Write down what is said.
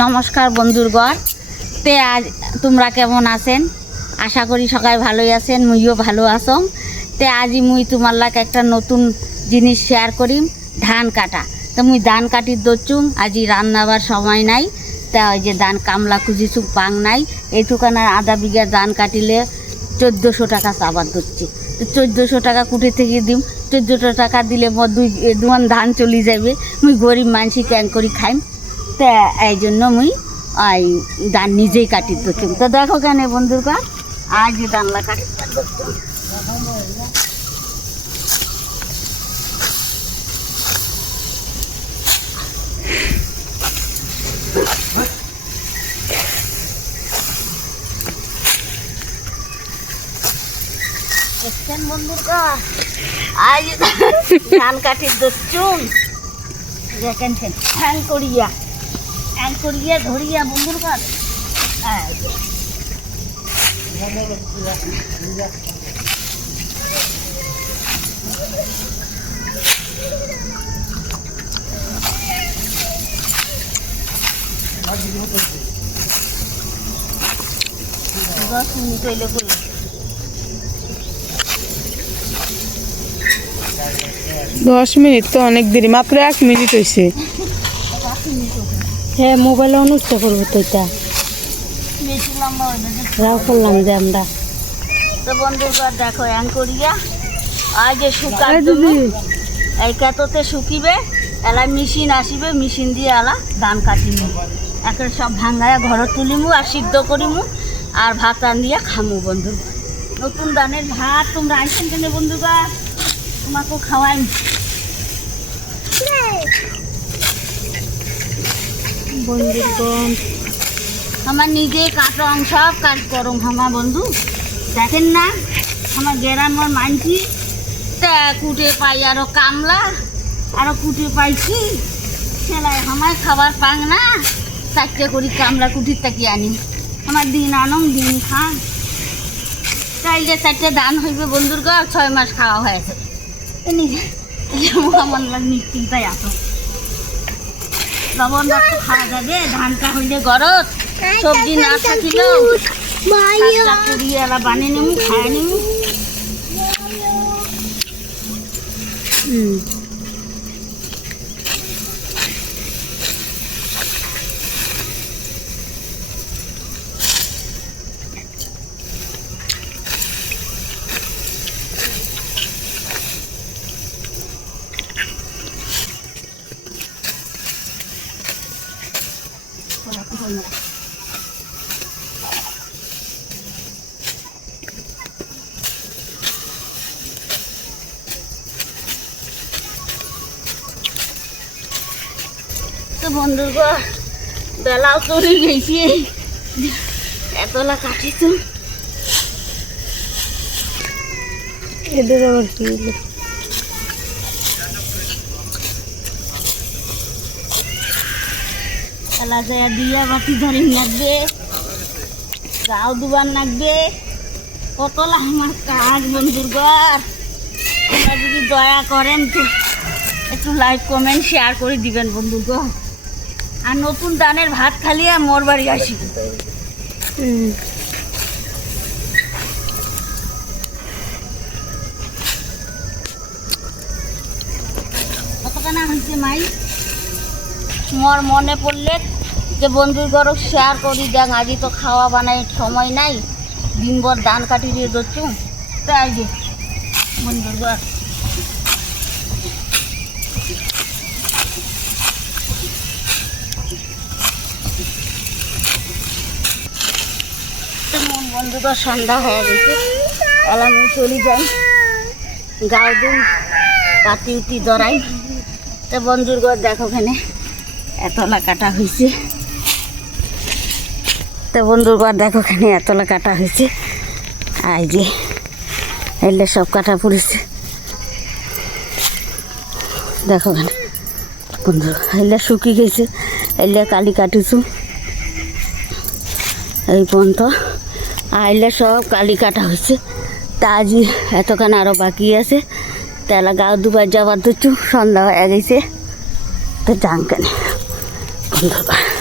নমস্কার বন্ধুরগণ তে আজ তোমরা কেমন আছেন? আশা করি সবাই ভালোই আছেন, মুইও ভালো আছো। তে আজি মুই তোমার লাগ একটা নতুন জিনিস শেয়ার করিম, ধান কাটা। তো মুই ধান কাটির দচ্ছুম আজি রান্নাবার সময় নাই। তা ওই যে ধান কামলা খুঁজিছু পাং নাই। এইটুকানার আধা বিঘা ধান কাটিলে চোদ্দোশো টাকা চাবার ধরছি। তো চোদ্দোশো টাকা কুটে থেকে দিম, চোদ্দোশো টাকা দিলে দুই দুয়ান ধান চলে যাবে মুই গরিব মানুষ ক্যাং করি খাইম? তা এই জন্য মুই ওই ধান নিজেই কাটি দিচ্ছি। তো দেখো কেন বন্ধুর আজ দানলা কাটি দেখছেন বন্ধুর আজ ধান কাটি দচ্ছুন দেখেন হ্যাং করিয়া। হ্যাং করিয়া ধরিয়া বন্ধুর কাজ এই দশ মিনিট হইলে করি দশ মিনিট তো অনেক দেরি মাত্র এক মিনিট হয়েছে হ্যাঁ মোবাইলে অনুষ্ঠান করব তো এটা। রাও করলাম যে আমরা। তো বন্ধুরা দেখো করিয়া আজ শুকার এই কেততে শুকিবে এলা মেশিন আসিবে মেশিন দিয়ে এলা ধান কাটিমু। এখন সব ভাঙায় ঘরে তুলিমু আর সিদ্ধ করিমু আর ভাত রান্ধিয়া খামু বন্ধু। নতুন ধানের ভাত তোমরা আইসেন কেন বন্ধুরা তোমাকেও খাওয়াই। আমার নিজে কাটং সব কাজ করম আমার বন্ধু। দেখেন না, আমার গ্রামের মানছি। তা কুটে পাই আরও কামলা, আরও কুটে পাইছি সেলাই আমার খাবার পাং না। চারটে করি কামলা কুটির তাকি আনি। আমার দিন আনম দিন খান। চাইলে চারটে দান হইবে বন্ধুর গা, ছয় মাস খাওয়া হয়েছে। এমনি আমার নিশ্চিন্তায় আসো লবণ রক্ত খাওয়া যাবে ধানটা হইলে গরত সবজি না থাকিল বানিয়ে নেব খায় নেব তো বন্ধুর গো বেলাও চলে গেছি। এতলা কাটিছো। এদের আবার কি এলা যায় দিয়া বাতি ধরে লাগবে, গাও দুবার লাগবে। কতলা আমার কাজ, বন্ধুর ঘর। যদি দয়া করেন তো একটু লাইক কমেন্ট শেয়ার করে দিবেন বন্ধুর ঘর। আর নতুন দানের ভাত খালিয়ে মোর বাড়ি আসি। হুম। মোর মনে পড়লে যে বন্ধুর ঘর শেয়ার করি, দেখ আজি তো খাওয়া বানাই, সময় নাই, দিনভর ধান কাটি দিয়ে দচ্ছু তাই যে, বন্ধুর ঘর। বন্ধুদের সন্ধ্যা হয়ে গেছে। আমি চলে যাই। গাও দিন, পাতি উতি দরাই তো বন্ধুর ঘর দেখো ওখানে। এতলা কাটা হয়েছে। তো বন্ধুর ঘর দেখো ওখানে এতলা কাটা হয়েছে। এই যে, এলে সব কাটা পড়েছে। দেখো ওখানে বন্ধু এলে শুকিয়ে গেছে, এলে কালি কাটিছু। এই পর্যন্ত আইলে সব কালি কাটা হয়েছে। তা আজি এতখান আরও বাকি আছে। তেলা গাও দুবার যাবার দিচ্ছু, সন্ধ্যা হয়ে গেছে। তো যান কেন বন্ধুরা